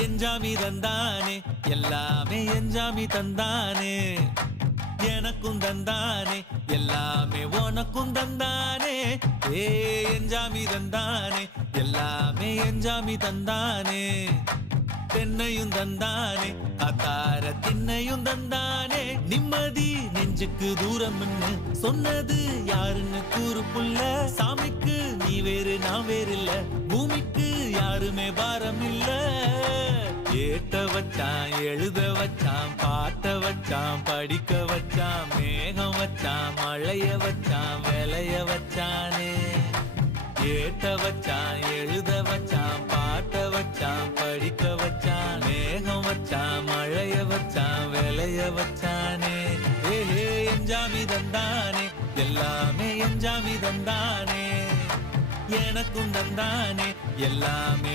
எஞ்சாமி தந்தானே எல்லாமே எஞ்சாமி தந்தானே எனக்கும் தந்தானே எல்லாமே உனக்கும் தந்தானே ஏ எஞ்சாமி தந்தானே எல்லாமே எஞ்சாமி தந்தானே தென்னையும் தந்தானே அத்தார திண்ணையும் தந்தானே நிம்மதி நெஞ்சுக்கு தூரம்னு சொன்னது யாருன்னு கூறு புள்ள சாமிக்கு நீ வேறு நான் வேறு இல்ல பூமிக்கு யாருமே பாரம் இல்ல ஏட்ட வச்சான் எழுத வச்சான் பாட்ட வச்சான் படிக்க வச்சான் மேகம் வச்சான் மழைய வச்சான் விளைய வச்சானே ஏட்ட வச்சான் எழுத வச்சான் பாட்ட வச்சான் படிக்க வச்சான் மேகம் வச்சான் மழைய வச்சான் விளைய வச்சானே ஏஹே எஞ்சாமி தந்தானே எல்லாமே எஞ்சாமி தந்தானே எனக்கும் தந்தானே எல்லாமே